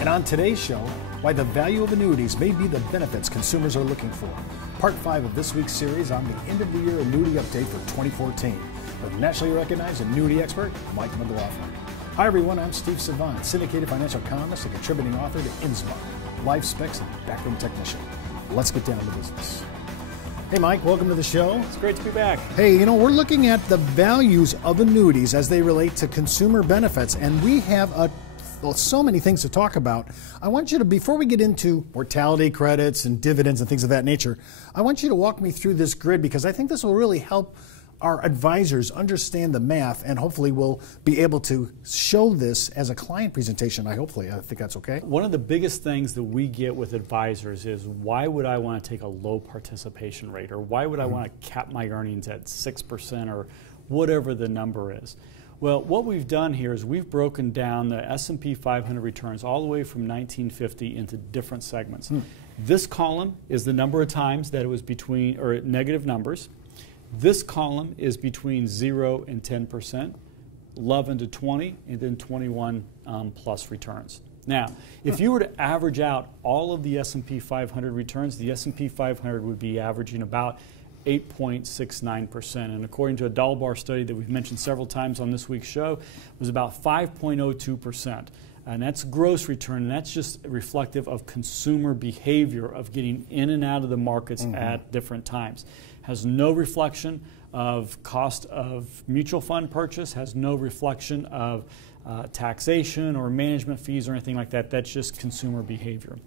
And on today's show, why the value of annuities may be the benefits consumers are looking for. Part 5 of this week's series on the end-of-the-year annuity update for 2014 with nationally recognized annuity expert Mike McLaughlin. Hi everyone, I'm Steve Savant, syndicated financial economist and contributing author to InSmart, Life Specs and Backroom Technician. Let's get down to business. Hey Mike, welcome to the show. It's great to be back. Hey, you know, we're looking at the values of annuities as they relate to consumer benefits, and we have so many things to talk about. I want you to, before we get into mortality credits and dividends and things of that nature, I want you to walk me through this grid because I think this will really help our advisors understand the math, and hopefully we'll be able to show this as a client presentation. I think that's okay. One of the biggest things that we get with advisors is, why would I want to take a low participation rate, or why would I want to cap my earnings at 6% or whatever the number is? Well, what we've done here is we've broken down the S&P 500 returns all the way from 1950 into different segments. This column is the number of times that it was between, or negative numbers. This column is between 0 and 10%, 11 to 20, and then 21 plus returns. Now, if you were to average out all of the S&P 500 returns, the S&P 500 would be averaging about 8.69%. And according to a Dalbar study that we've mentioned several times on this week's show, it was about 5.02%. And that's gross return, and that's just reflective of consumer behavior of getting in and out of the markets at different times. Has no reflection of cost of mutual fund purchase, has no reflection of taxation or management fees or anything like that. That's just consumer behavior.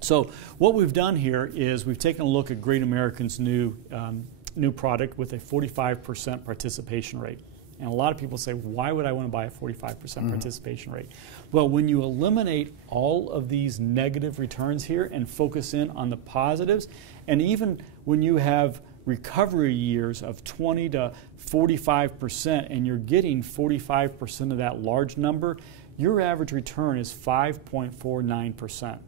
So what we've done here is we've taken a look at Great American's new product with a 45% participation rate. And a lot of people say, why would I want to buy a 45% participation rate? Well, when you eliminate all of these negative returns here and focus in on the positives, and even when you have recovery years of 20 to 45% and you're getting 45% of that large number, your average return is 5.49%.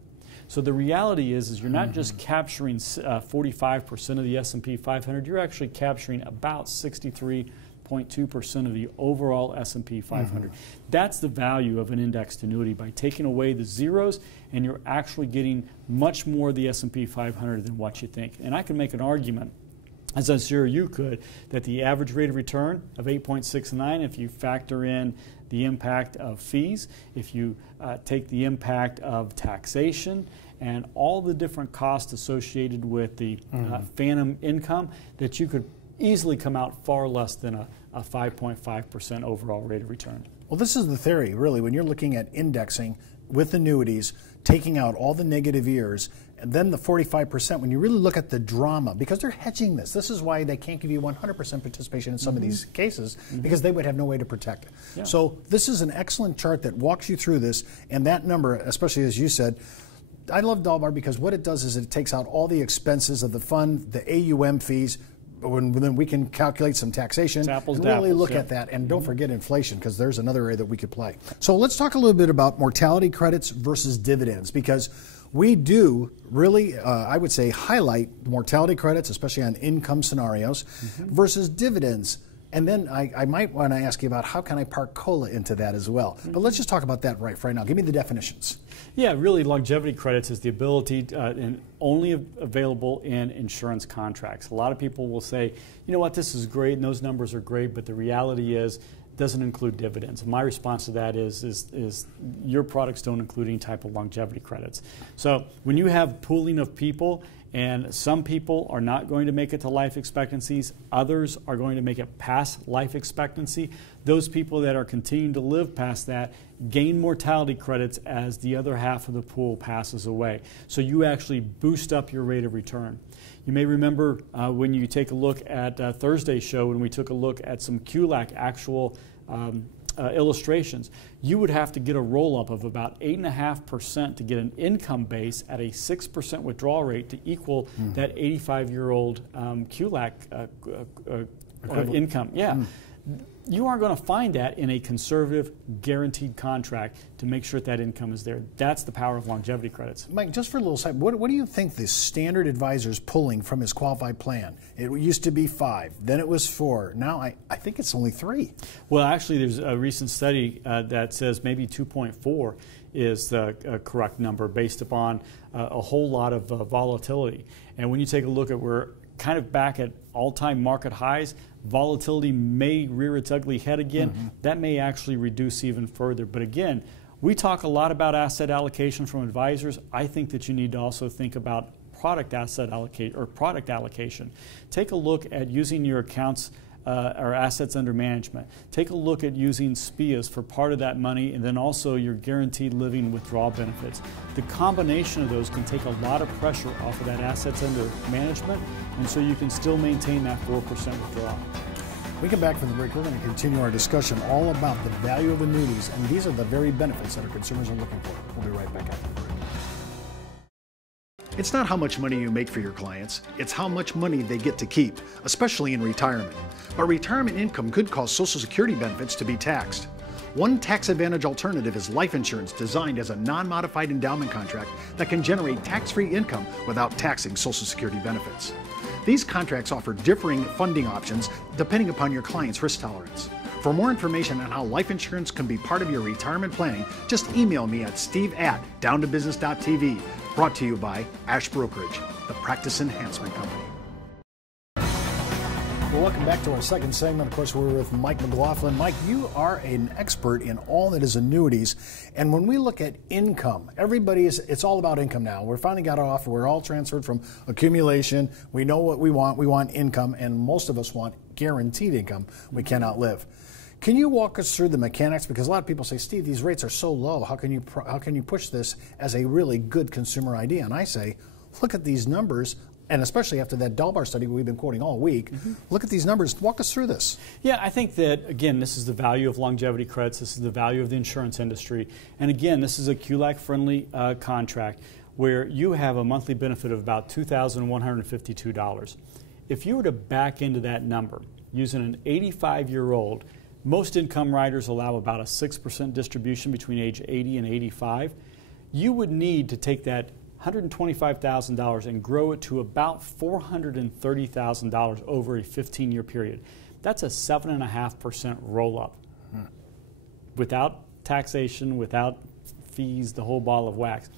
So the reality is you're not just capturing 45% of the S&P 500, you're actually capturing about 63.2% of the overall S&P 500. That's the value of an indexed annuity, by taking away the zeros, and you're actually getting much more of the S&P 500 than what you think. And I can make an argument, as I'm sure you could, that the average rate of return of 8.69, if you factor in the impact of fees, if you take the impact of taxation and all the different costs associated with the phantom income, that you could easily come out far less than a 5.5% overall rate of return. Well, this is the theory, really, when you're looking at indexing with annuities, taking out all the negative years, and then the 45%, when you really look at the drama, because they're hedging this. This is why they can't give you 100% participation in some of these cases, because they would have no way to protect it. Yeah. So this is an excellent chart that walks you through this, and that number, especially as you said, I love Dalbar because what it does is it takes out all the expenses of the fund, the AUM fees, then we can calculate some taxation and really look at that. And don't forget inflation, because there's another area that we could play. So let's talk a little bit about mortality credits versus dividends, because we do really, I would say, highlight mortality credits, especially on income scenarios, versus dividends. And then I might want to ask you about how can I park COLA into that as well. But let's just talk about that right now. Give me the definitions. Yeah, really, longevity credits is the ability and only available in insurance contracts. A lot of people will say, you know what, this is great and those numbers are great, but the reality is it doesn't include dividends. And my response to that is your products don't include any type of longevity credits. So when you have pooling of people, and some people are not going to make it to life expectancies, others are going to make it past life expectancy. Those people that are continuing to live past that gain mortality credits as the other half of the pool passes away. So you actually boost up your rate of return. You may remember when you take a look at Thursday's show, when we took a look at some QLAC actual illustrations, you would have to get a roll-up of about 8.5% to get an income base at a 6% withdrawal rate to equal that 85-year-old QLAC income. Yeah. You aren't going to find that in a conservative, guaranteed contract to make sure that income is there. That's the power of longevity credits. Mike, just for a little side, what do you think the standard advisor is pulling from his qualified plan? It used to be 5, then it was 4. Now I think it's only 3. Well, actually, there's a recent study that says maybe 2.4 is the correct number based upon a whole lot of volatility. And when you take a look at we're kind of back at all-time market highs, volatility may rear its ugly head again. That may actually reduce even further. But again, we talk a lot about asset allocation from advisors. I think that you need to also think about product allocation. Take a look at using your accounts or assets under management. Take a look at using SPIAs for part of that money, and then also your guaranteed living withdrawal benefits. The combination of those can take a lot of pressure off of that assets under management, and so you can still maintain that 4% withdrawal. We come back from the break, we're going to continue our discussion all about the value of annuities, and these are the very benefits that our consumers are looking for. We'll be right back after the break. It's not how much money you make for your clients, it's how much money they get to keep, especially in retirement. But retirement income could cause Social Security benefits to be taxed. One tax advantage alternative is life insurance designed as a non-modified endowment contract that can generate tax-free income without taxing Social Security benefits. These contracts offer differing funding options depending upon your client's risk tolerance. For more information on how life insurance can be part of your retirement planning, just email me at steve@downtobusiness.tv. Brought to you by Ash Brokerage, the practice enhancement company. Well, welcome back to our second segment. Of course, we're with Mike McLaughlin. Mike, you are an expert in all that is annuities. And when we look at income, it's all about income now. We're finally got off. We're all transferred from accumulation. We know what we want. We want income, and most of us want guaranteed income we can outlive. Can you walk us through the mechanics? Because a lot of people say, Steve, these rates are so low. How can you push this as a really good consumer idea? And I say, look at these numbers. And especially after that Dalbar study we've been quoting all week, look at these numbers. Walk us through this. Yeah, I think that, again, this is the value of longevity credits. This is the value of the insurance industry. And again, this is a QLAC-friendly contract where you have a monthly benefit of about $2,152. If you were to back into that number using an 85-year-old, most income riders allow about a 6% distribution between age 80 and 85. You would need to take that $125,000 and grow it to about $430,000 over a 15-year period. That's a 7.5% roll-up. Without taxation, without fees, the whole ball of wax.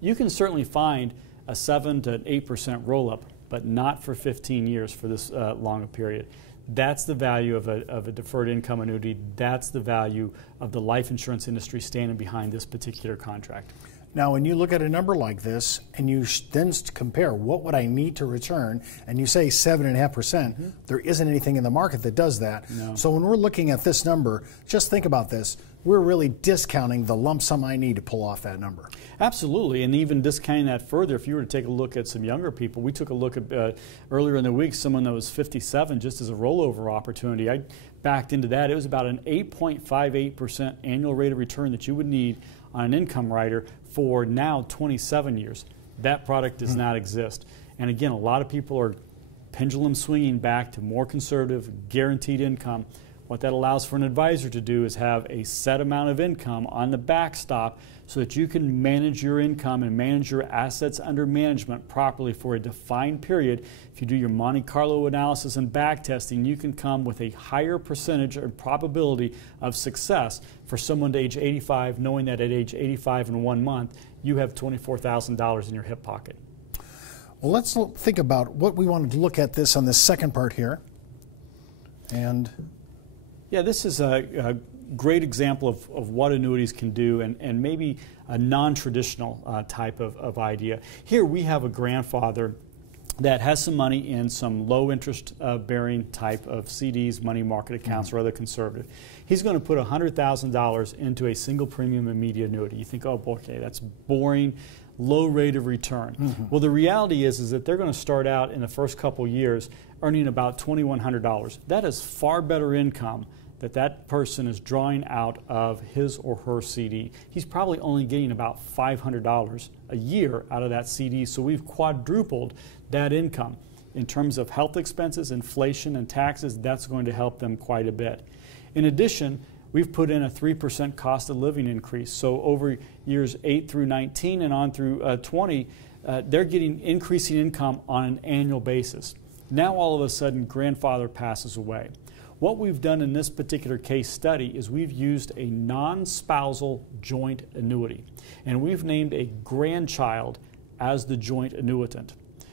You can certainly find a 7 to 8% roll-up, but not for 15 years for this long a period. That's the value of a deferred income annuity. That's the value of the life insurance industry standing behind this particular contract. Now, when you look at a number like this and you then compare what would I need to return, and you say 7.5%, there isn't anything in the market that does that. No. So when we're looking at this number, just think about this. We're really discounting the lump sum I need to pull off that number. Absolutely, and even discounting that further, if you were to take a look at some younger people, we took a look at earlier in the week, someone that was 57 just as a rollover opportunity. I backed into that. It was about an 8.58% annual rate of return that you would need on an income rider for now 27 years. That product does not exist. And again, a lot of people are pendulum swinging back to more conservative, guaranteed income. What that allows for an advisor to do is have a set amount of income on the backstop so that you can manage your income and manage your assets under management properly for a defined period. If you do your Monte Carlo analysis and back testing, you can come with a higher percentage or probability of success for someone to age 85, knowing that at age 85 in 1 month, you have $24,000 in your hip pocket. Well, let's think about what we wanted to look at this on this second part here. And yeah, this is a great example of what annuities can do, and maybe a non-traditional type of idea. Here we have a grandfather that has some money in some low interest bearing type of CDs, money market accounts, or other conservative. He's going to put $100,000 into a single premium immediate annuity. You think, oh, okay, that's boring, low rate of return. Well, the reality is that they're going to start out in the first couple years earning about $2,100. That is far better income that person is drawing out of his or her CD. He's probably only getting about $500 a year out of that CD, so we've quadrupled that income. In terms of health expenses, inflation, and taxes, that's going to help them quite a bit. In addition, we've put in a 3% cost of living increase. So over years 8 through 19 and on through 20, they're getting increasing income on an annual basis. Now all of a sudden, grandfather passes away. What we've done in this particular case study is we've used a non-spousal joint annuity, and we've named a grandchild as the joint annuitant.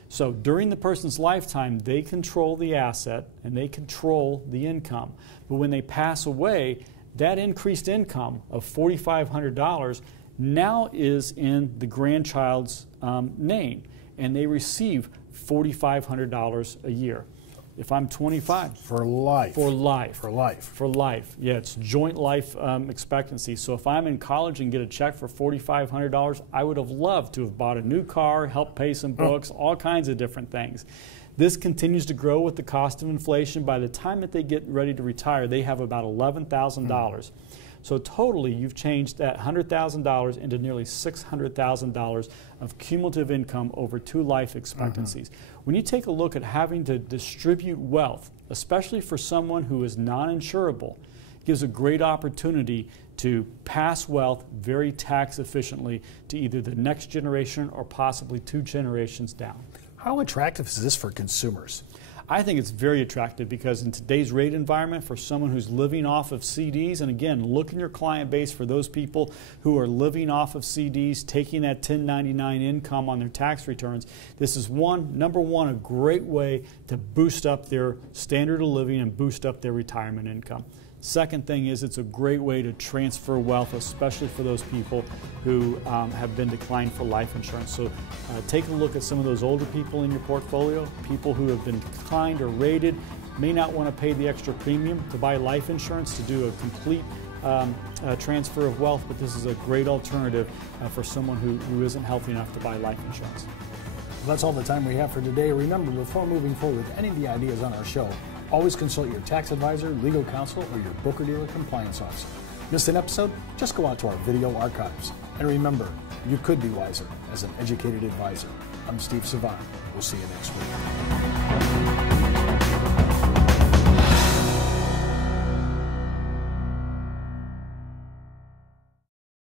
So during the person's lifetime, they control the asset and they control the income. But when they pass away, that increased income of $4,500 now is in the grandchild's name, and they receive $4,500 a year. If I'm 25. For life. For life. For life. For life. Yeah, it's joint life expectancy. So if I'm in college and get a check for $4,500, I would have loved to have bought a new car, helped pay some books, all kinds of different things. This continues to grow with the cost of inflation. By the time that they get ready to retire, they have about $11,000. So totally, you've changed that $100,000 into nearly $600,000 of cumulative income over 2 life expectancies. When you take a look at having to distribute wealth, especially for someone who is non-insurable, it gives a great opportunity to pass wealth very tax efficiently to either the next generation or possibly 2 generations down. How attractive is this for consumers? I think it's very attractive because in today's rate environment, for someone who's living off of CDs, and again, look in your client base for those people who are living off of CDs, taking that 1099 income on their tax returns, this is number one, a great way to boost up their standard of living and boost up their retirement income. Second thing is it's a great way to transfer wealth, especially for those people who have been declined for life insurance. So take a look at some of those older people in your portfolio, people who have been declined or rated, may not want to pay the extra premium to buy life insurance to do a complete transfer of wealth, but this is a great alternative for someone who isn't healthy enough to buy life insurance. Well, that's all the time we have for today. Remember, before moving forward with any of the ideas on our show, always consult your tax advisor, legal counsel, or your broker-dealer compliance officer. Missed an episode? Just go out to our video archives. And remember, you could be wiser as an educated advisor. I'm Steve Savant. We'll see you next week.